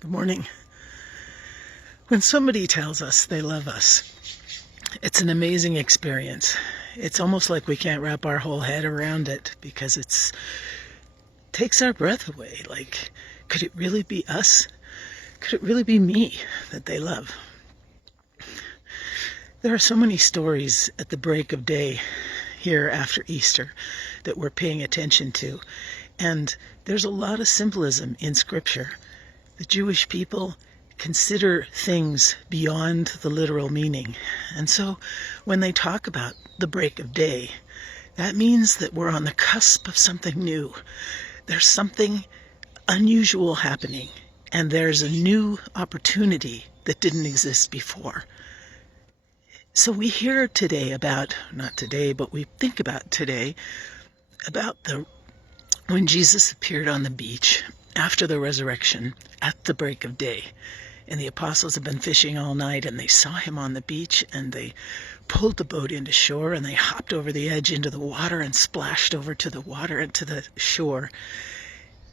Good morning. When somebody tells us they love us, it's an amazing experience. It's almost like we can't wrap our whole head around it because it takes our breath away. Like, could it really be us? Could it really be me that they love? There are so many stories at the break of day here after Easter that we're paying attention to. And there's a lot of symbolism in Scripture. The Jewish people consider things beyond the literal meaning. And so when they talk about the break of day, that means that we're on the cusp of something new. There's something unusual happening, and there's a new opportunity that didn't exist before. So we hear today about, not today, but we think about today, about when Jesus appeared on the beach after the resurrection at the break of day. And the apostles had been fishing all night, and they saw him on the beach, and they pulled the boat into shore, and they hopped over the edge into the water and splashed over to the water and to the shore.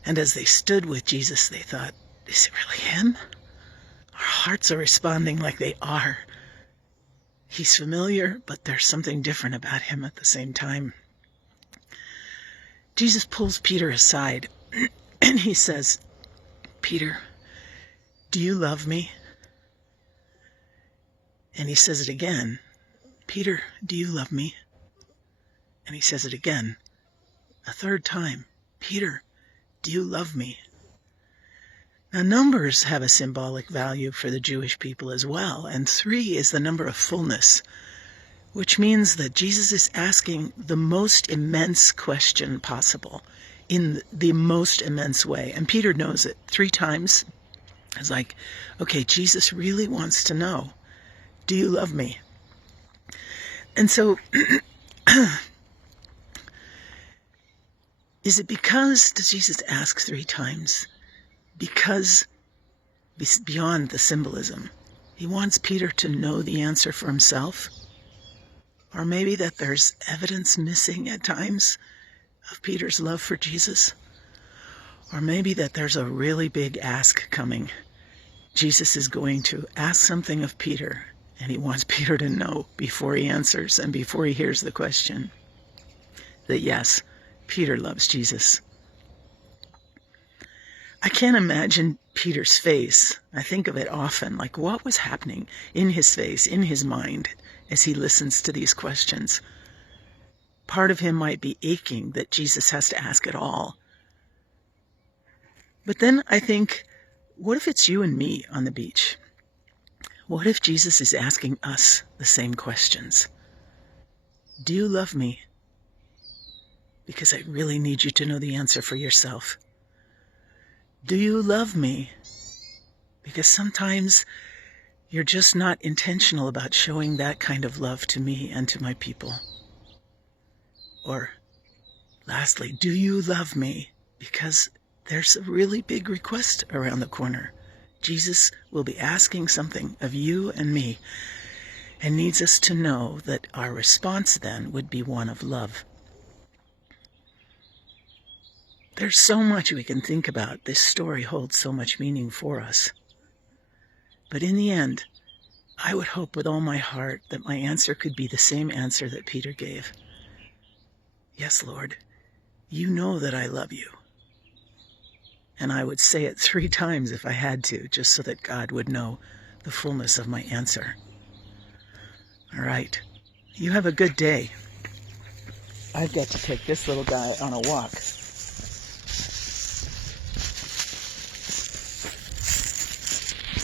And as they stood with Jesus, they thought, is it really him? Our hearts are responding like they are. He's familiar, but there's something different about him at the same time. Jesus pulls Peter aside, and he says, Peter, do you love me? And he says it again. Peter, do you love me? And he says it again, a third time. Peter, do you love me? Now, numbers have a symbolic value for the Jewish people as well, and 3 is the number of fullness, which means that Jesus is asking the most immense question possible in the most immense way. And Peter knows it 3 times. It's like, okay, Jesus really wants to know, do you love me? And so, is it because, does Jesus ask 3 times? Because beyond the symbolism, he wants Peter to know the answer for himself? Or maybe that there's evidence missing at times of Peter's love for Jesus? Or maybe that there's a really big ask coming. Jesus is going to ask something of Peter, and he wants Peter to know before he answers and before he hears the question that yes, Peter loves Jesus. I can't imagine Peter's face. I think of it often, like what was happening in his face, in his mind, as he listens to these questions. Part of him might be aching that Jesus has to ask it all. But then I think, what if it's you and me on the beach? What if Jesus is asking us the same questions? Do you love me? Because I really need you to know the answer for yourself. Do you love me? Because sometimes you're just not intentional about showing that kind of love to me and to my people. Or, lastly, do you love me? Because there's a really big request around the corner. Jesus will be asking something of you and me, and needs us to know that our response then would be one of love. There's so much we can think about. This story holds so much meaning for us. But in the end, I would hope with all my heart that my answer could be the same answer that Peter gave. Yes, Lord, you know that I love you. And I would say it 3 times if I had to, just so that God would know the fullness of my answer. All right, you have a good day. I've got to take this little guy on a walk.